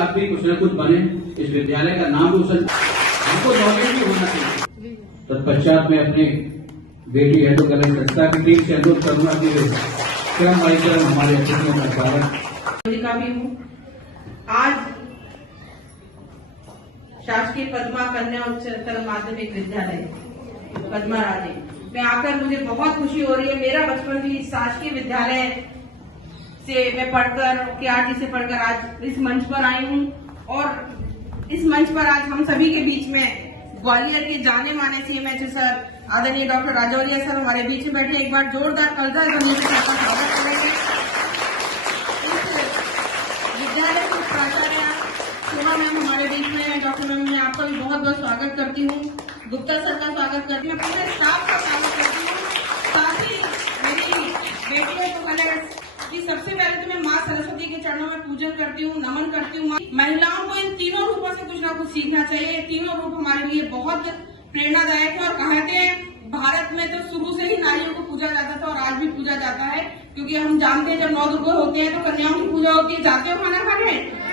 आप भी कुछ न कुछ बने, इस विद्यालय का नाम रोशन, हमको नॉलेज भी होना चाहिए। तत्पश्चात मैं अपनी बेटी हेतु कला संस्था की टीम से अनुरोध करूंगा कि क्रम कार्यक्रम हमारे अतिथियों का स्वागत भी हूँ। आज शासकीय पद्मा कन्या उच्चतर माध्यमिक विद्यालय पद्मा राजे में आकर मुझे बहुत खुशी हो रही है। मेरा बचपन भी शासकीय विद्यालय से मैं पढ़कर KRT से पढ़कर आज इस मंच पर आई हूँ और इस मंच पर आज हम सभी के बीच में ग्वालियर के जाने माने CMHO सर आदरणीय डॉक्टर राजौरिया सर हमारे बीच में बैठे। एक बार जोरदार तालियों से स्वागत करेंगे। विद्यालय के प्राचार्य शोभा मैम हमारे बीच में है। डॉक्टर मैम मैं आपका भी बहुत बहुत स्वागत करती हूँ। गुप्ता सर का स्वागत करती हूँ। पूरे स्टाफ का स्वागत करती हूँ। साथ ही मेरी बेटियों को कि सबसे पहले तो मैं माँ सरस्वती के चरणों में पूजन करती हूँ, नमन करती हूँ। महिलाओं को इन तीनों रूपों से कुछ ना कुछ सीखना चाहिए। ये तीनों रूप हमारे लिए बहुत प्रेरणादायक है और कहते हैं भारत में तो शुरू से ही नारियों को पूजा जाता था और आज भी पूजा जाता है, क्योंकि हम जानते हैं जब 9 दुर्गा होते हैं तो कन्याओं की पूजा होती है। जाते हो खाना खाने,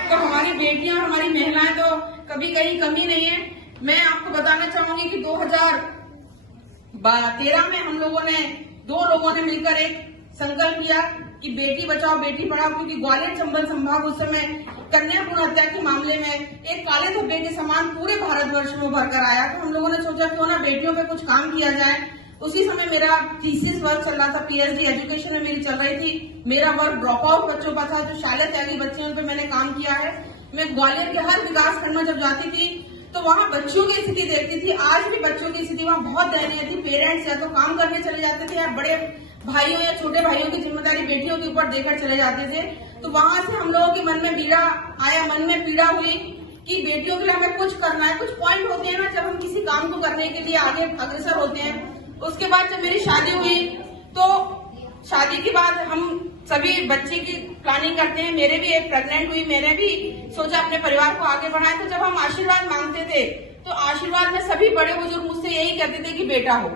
तो हमारी बेटियां हमारी महिलाएं तो कभी कहीं कमी नहीं है। मैं आपको बताना चाहूंगी कि 2013 में हम लोगों ने 2 लोगों ने मिलकर एक संकल्प किया कि बेटी बचाओ बेटी पढ़ाओ, क्योंकि ग्वालियर चंबल संभाग उस समय कन्या भ्रूण हत्या के मामले में एक काले धब्बे के समान पूरे भारतवर्ष में उभर कर आया। तो हम लोगों ने सोचा क्यों ना बेटियों पे कुछ काम किया जाए। उसी समय मेरा थीसिस वर्क चल रहा था, PhD एजुकेशन में मेरी चल रही थी। मेरा वर्क ड्रॉप आउट बच्चों का था, जो शायद त्यागी बच्चे उन पर मैंने काम किया है। मैं ग्वालियर के हर विकास खंड में जब जाती थी तो वहाँ बच्चों की स्थिति देखती थी। आज भी बच्चों की स्थिति वहाँ बहुत दयनीय थी। पेरेंट्स या तो काम करने चले जाते थे या बड़े भाइयों या छोटे भाइयों की जिम्मेदारी बेटियों के ऊपर देकर चले जाते थे। तो वहां से हम लोगों के मन में बीड़ा आया, मन में पीड़ा हुई कि बेटियों के लिए हमें कुछ करना है। कुछ पॉइंट होते हैं ना जब हम किसी काम को करने के लिए आगे अग्रसर होते हैं। उसके बाद जब मेरी शादी हुई तो शादी के बाद हम सभी बच्चे की प्लानिंग करते हैं। मेरे भी एक प्रेग्नेंट हुई, मैंने भी सोचा अपने परिवार को आगे बढ़ाएं। तो जब हम आशीर्वाद मांगते थे तो आशीर्वाद में सभी बड़े बुजुर्ग मुझसे यही कहते थे कि बेटा हो।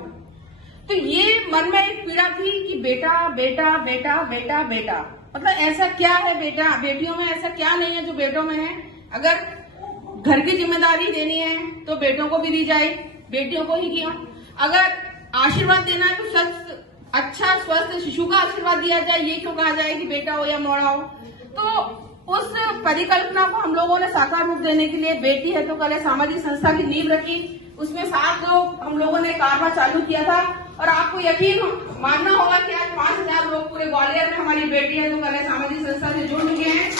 तो ये मन में एक पीड़ा थी कि बेटा बेटा बेटा बेटा बेटा, मतलब ऐसा क्या है बेटा बेटियों में, ऐसा क्या नहीं है जो बेटों में है। अगर घर की जिम्मेदारी देनी है तो बेटों को भी दी जाए, बेटियों को ही क्यों। अगर आशीर्वाद देना है तो सच अच्छा स्वस्थ शिशु का आशीर्वाद दिया जाए, ये क्यों कहा जाए कि बेटा हो या मोड़ा हो। तो उस परिकल्पना को हम लोगों ने साकार रूप देने के लिए बेटी है तो कल सामाजिक संस्था की नींव रखी। उसमें 7 लोग हम लोगों ने कारवा चालू किया था और आपको यकीन मानना होगा कि आज 5000 लोग पूरे ग्वालियर में हमारी बेटी है तो कल सामाजिक संस्था से जुड़ चुके हैं।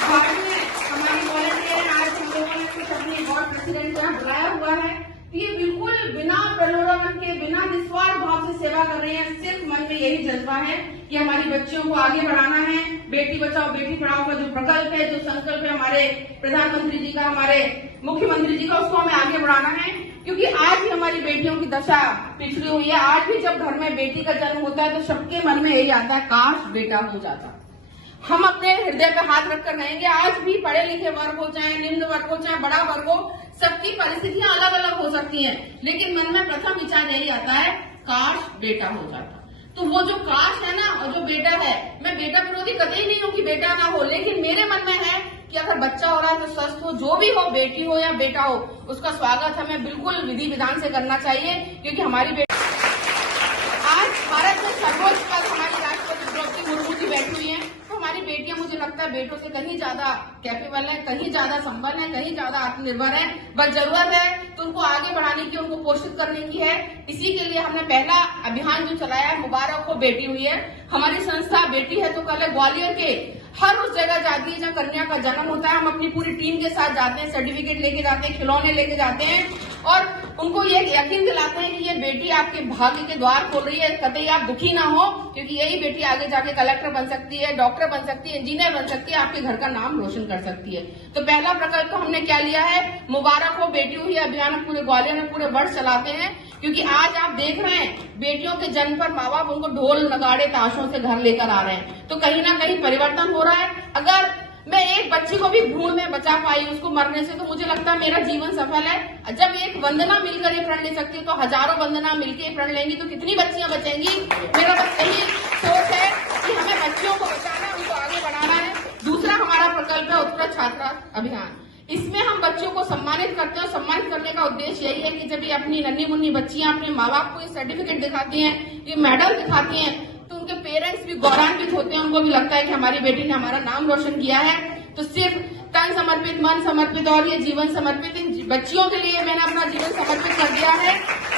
हमारी वॉलंटियर आज हम लोगों ने कुछ अपने वार्ड प्रेसिडेंट को यहाँ बुलाया हुआ है। ये बिल्कुल बिना प्रलोभन के, बिना निस्वार्थ भाव से सेवा कर रहे हैं। सिर्फ मन में यही जज्बा है कि हमारी बच्चियों को आगे बढ़ाना है। बेटी बचाओ बेटी पढ़ाओ का जो प्रकल्प है, जो संकल्प है हमारे प्रधानमंत्री जी का, हमारे मुख्यमंत्री जी का, उसको हमें आगे बढ़ाना है। क्योंकि आज भी हमारी बेटियों की दशा पिछड़ी हुई है। आज भी जब घर में बेटी का जन्म होता है तो सबके मन में यही आता है काश बेटा हो जाता। हम अपने हृदय पे हाथ रखकर रहेंगे। आज भी पढ़े लिखे वर्ग हो, चाहे निम्न वर्ग हो, चाहे बड़ा वर्ग हो, सबकी परिस्थितियां अलग अलग हो सकती हैं, लेकिन मन में प्रथम विचार यही आता है काश बेटा हो जाता। तो वो जो काश है ना और जो बेटा है, मैं बेटा विरोधी कतई नहीं हूँ कि बेटा ना हो, लेकिन मेरे मन में है कि अगर बच्चा हो रहा है तो स्वस्थ हो, जो भी हो, बेटी हो या बेटा हो, उसका स्वागत हमें बिल्कुल विधि विधान से करना चाहिए। क्योंकि हमारी बेटी आज भारत में सर्वोच्च पद हमारी राष्ट्रपति द्रौपदी मुर्मू जी बैठी हुई है। तो हमारी बेटियां मुझे लगता है बेटों से कहीं ज्यादा कैपेबल है, कहीं ज्यादा संपन्न है, कहीं ज्यादा आत्मनिर्भर है। बस जरूरत है तो उनको आगे बढ़ाने की, उनको पोषित करने की है। इसी के लिए हमने पहला अभियान जो चलाया है, मुबारक हो बेटी हुई है। हमारी संस्था बेटी है तो कल ग्वालियर के हर उस जगह जाती है जहाँ कन्या का जन्म होता है। हम अपनी पूरी टीम के साथ जाते हैं, सर्टिफिकेट लेके जाते हैं, खिलौने लेके जाते हैं और उनको ये यकीन दिलाते हैं कि ये बेटी आपके भाग्य के द्वार खोल रही है। कतई आप दुखी ना हो, क्योंकि यही बेटी आगे जाके कलेक्टर बन सकती है, डॉक्टर बन सकती है, इंजीनियर बन सकती है, आपके घर का नाम रोशन कर सकती है। तो पहला प्रकल्प तो हमने क्या लिया है, मुबारक हो बेटी हुई अभियान पूरे ग्वालियर में पूरे वर्ष चलाते हैं। क्योंकि आज आप देख रहे हैं बेटियों के जन्म पर माँ बाप उनको ढोल नगाड़े ताशों से घर लेकर आ रहे हैं। तो कहीं ना कहीं परिवर्तन हो रहा है। अगर मैं एक बच्ची को भी भ्रूण में बचा पाई उसको मरने से, तो मुझे लगता है मेरा जीवन सफल है। जब एक वंदना मिलकर ये प्रण ले सकती है तो हजारों वंदना मिलकर प्रण लेंगी तो कितनी बच्चियां बचेंगी। मेरा बस यही सोच है कि हमें बच्चियों को बचाना है, उनको आगे बढ़ाना है। दूसरा हमारा प्रकल्प है उत्कृष्ट छात्रा अभियान। इसमें हम बच्चों को सम्मानित करते हैं और सम्मानित करने का उद्देश्य यही है कि जब ये अपनी नन्ही मुन्नी बच्चियां अपने माँ बाप को ये सर्टिफिकेट दिखाती हैं, ये मेडल दिखाती हैं, तो उनके पेरेंट्स भी गौरवान्वित होते हैं। उनको भी लगता है कि हमारी बेटी ने हमारा नाम रोशन किया है। तो सिर्फ तन समर्पित, मन समर्पित और ये जीवन समर्पित, इन बच्चियों के लिए मैंने अपना जीवन समर्पित कर दिया है।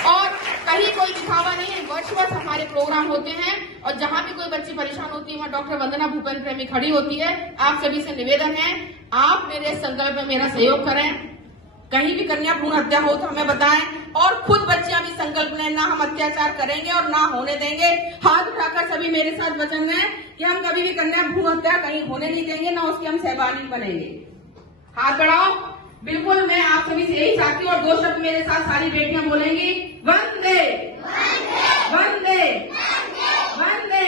और कहीं कोई दिखावा नहीं है, वर्ष हमारे प्रोग्राम होते हैं और जहाँ भी कोई बच्ची परेशान होती है वहाँ डॉक्टर वंदना भूपेन प्रेमी खड़ी होती है। आप सभी से निवेदन है, आप मेरे संकल्प में मेरा सहयोग करें। कहीं भी कन्या भ्रूण हत्या हो तो हमें बताएं और खुद बच्चियां भी संकल्प लें, ना हम अत्याचार करेंगे और ना होने देंगे। हाथ उठाकर सभी मेरे साथ वचन है कि हम कभी भी कन्या भ्रूण हत्या कहीं होने नहीं देंगे, ना उसके हम सहभागी बनेंगे। हाथ बढ़ाओ। बिल्कुल, मैं आप सभी से यही चाहती हूँ और दो शब्द मेरे साथ सारी बेटियां बोलेंगी, वंदे वंदे वंदे।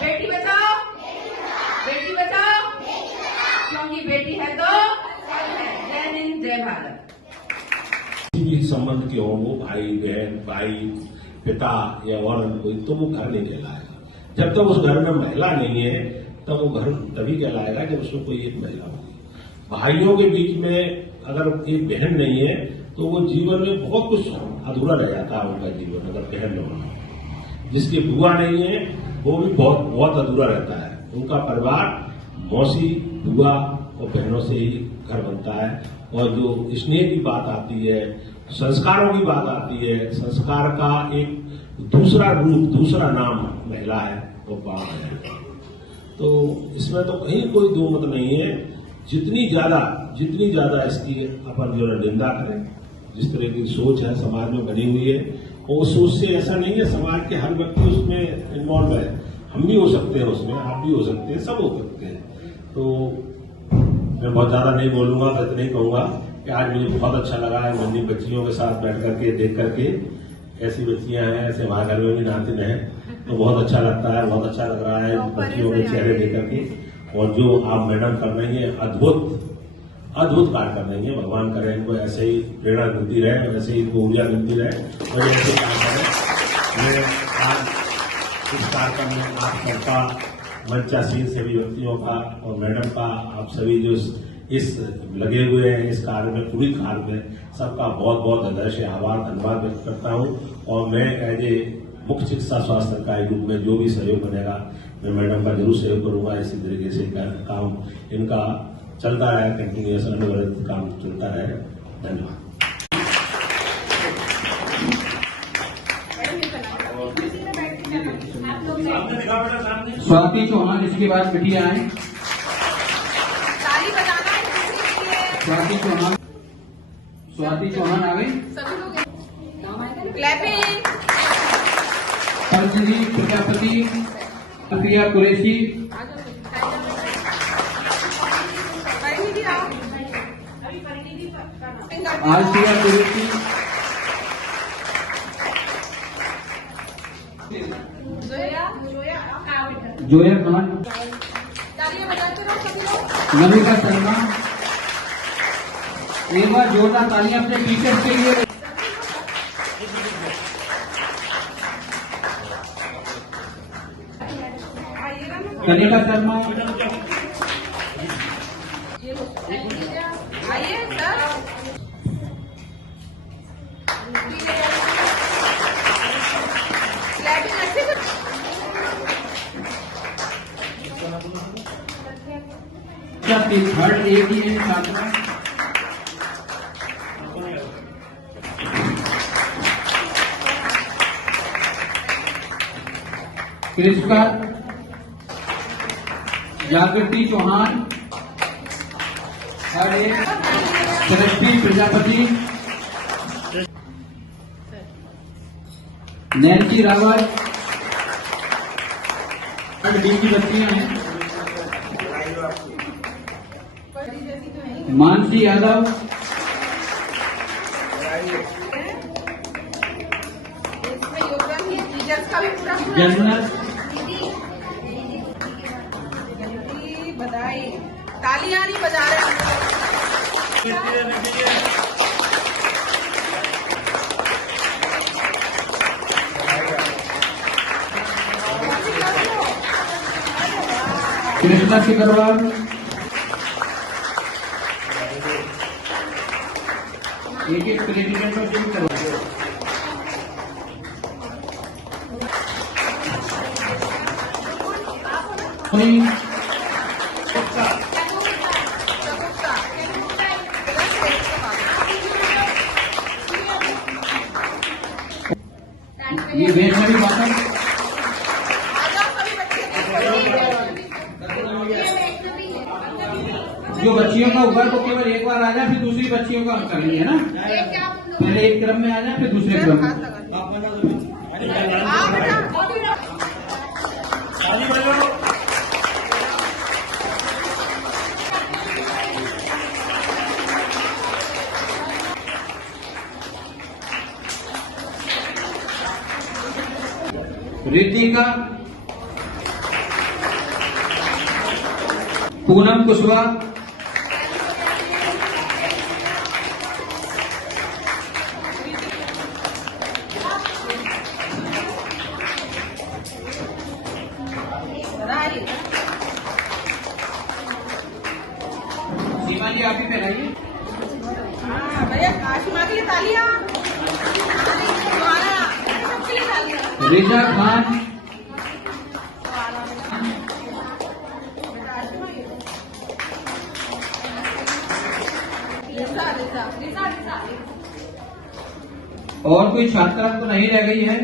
बेटी बचाओ, बेटी बचाओ, क्योंकि बेटी है तो जय हिंद, जय भारत। किसी भी संबंध के हो, वो भाई बहन, भाई पिता या और कोई, तो वो घर नहीं कहलाएगा। जब तक उस घर में महिला नहीं है तब वो घर तभी कहलाएगा जब उसमें कोई एक महिला होगी। भाइयों के बीच में अगर एक बहन नहीं है तो वो जीवन में बहुत कुछ अधूरा रह जाता है उनका जीवन, अगर बहन न होना। जिसकी बुआ नहीं है वो भी बहुत बहुत अधूरा रहता है। उनका परिवार मौसी, बुआ और बहनों से ही घर बनता है। और जो स्नेह की बात आती है, संस्कारों की बात आती है, संस्कार का एक दूसरा रूप, दूसरा नाम महिला है, वो बाप है। तो इसमें तो कहीं कोई दो मत नहीं है। जितनी ज्यादा इसकी अपन जो है निंदा करें, जिस तरह की सोच है समाज में बनी हुई है, और उस सोच से ऐसा नहीं है समाज के हर व्यक्ति उसमें इन्वॉल्व है। हम भी हो सकते हैं उसमें, आप भी हो सकते हैं, सब हो सकते हैं। तो मैं बहुत ज्यादा नहीं बोलूंगा, बस इतना ही कहूंगा कि आज मुझे बहुत अच्छा लगा है नन्ही बच्चियों के साथ बैठ करके, देख करके। ऐसी बच्चियां हैं, ऐसे हमारे घर में भी नाते हैं, तो बहुत अच्छा लगता है, बहुत अच्छा लग रहा है बच्चियों के चेहरे देख करके। और जो आप मैडम कर रही है, अद्भुत कार्य कर रही है। भगवान करे इनको ऐसे ही प्रेरणा मिलती रहे, वैसे ही इनको ऊर्जा मिलती रहे और ऐसे काम करें। मैं आज इस कार्यक्रम में आप सबका, मंचासीन से भी व्यक्तियों का और मैडम का, आप सभी जो इस लगे हुए हैं इस कार्य में, पूरी कार्य में, सबका बहुत बहुत हृदय से आभार धन्यवाद व्यक्त करता हूं। और मैं एज ए मुख्य चिकित्सा स्वास्थ्य अधिकारी रूप में जो भी सहयोग बनेगा मैं मैडम का जरूर सहयोग करूंगा। इसी तरीके से काम इनका चलता रहे, कंटिन्यूस अनवरत काम चलता रहे। धन्यवाद। स्वाति चौहान इसके बाद बिटिया आए। स्वाति चौहान आ गई। पंचजी प्रजापति, प्रिया कुरैशी, आसिया कुरैशी, जोया खान, नमिता शर्मा। एक बार जोरदार तालियां अपने टीचर्स के लिए। कनिका शर्मा, थर्ड ए की है छात्रा। Krishna Jagriti Chauhan, third A. Saraswati Prajapati, Nancy Rawat, third B की बच्चियां हैं। मानसी यादव, जन्नत, बधाई। तालियां नहीं बजा रहे हम लोग। कृष्णा सिकरवाल, एक प्रेसिडेंटों से भी करवा ये वैष्णवी माता जो बच्चियों का होगा तो केवल एक बार आ जाए, फिर दूसरी बच्चियों का हम करेंगे, है ना? पहले एक क्रम में आ जाए, फिर दूसरे क्रम में। रितिका, पूनम कुशवाहा, सीमा जी आप ही पहनाइए। हाँ भैया, काशिमा के लिए तालियां, तुम्हारा सबके लिए तालियां। रिजा खान, और कोई छात्रा तो नहीं रह गई है?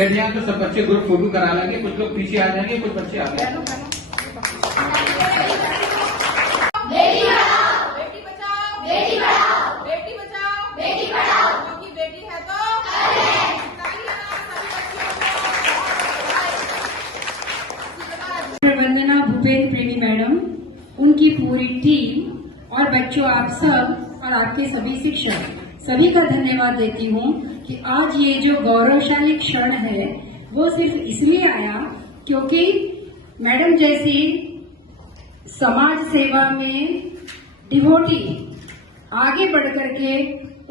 यहाँ तो सब बच्चे ग्रुप फोटो करा लेंगे, कुछ लोग पीछे आ जाएंगे, कुछ बच्चे आगे। बेटी बचाओ बेटी पढ़ाओ, बेटी बचाओ बेटी पढ़ाओ, क्योंकि बेटी है तो वंदना भूपेंद्र प्रेमी मैडम, उनकी पूरी टीम और बच्चों, आप सब और आपके सभी शिक्षक सभी का धन्यवाद देती हूँ कि आज ये जो गौरवशाली क्षण है वो सिर्फ इसलिए आया क्योंकि मैडम जैसी समाज सेवा में डिवोटी आगे बढ़ करके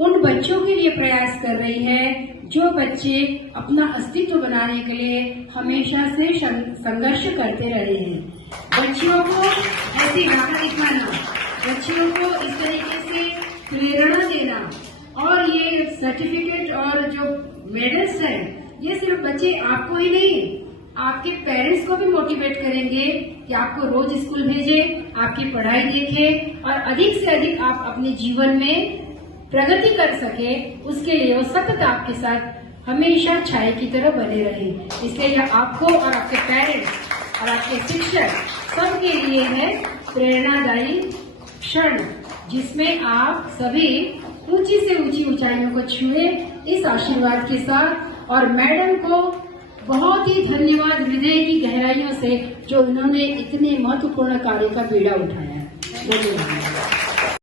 उन बच्चों के लिए प्रयास कर रही है जो बच्चे अपना अस्तित्व बनाने के लिए हमेशा से संघर्ष करते रहे हैं। बच्चियों को ऐसी राह दिखाना, बच्चियों को इस तरीके से प्रेरणा देना और ये सर्टिफिकेट और जो मेडल्स हैं, ये सिर्फ बच्चे आपको ही नहीं, आपके पेरेंट्स को भी मोटिवेट करेंगे कि आपको रोज स्कूल भेजे, आपकी पढ़ाई देखे और अधिक से अधिक आप अपने जीवन में प्रगति कर सके, उसके लिए वो सतत आपके साथ हमेशा छाया की तरह बने रहे। इसलिए यह आपको और आपके पेरेंट्स और आपके शिक्षक सबके लिए है प्रेरणादायी क्षण, जिसमें आप सभी ऊंची से ऊंची ऊंचाइयों को छुए इस आशीर्वाद के साथ। और मैडम को बहुत ही धन्यवाद हृदय की गहराइयों से, जो उन्होंने इतने महत्वपूर्ण कार्य का बीड़ा उठाया है। धन्यवाद।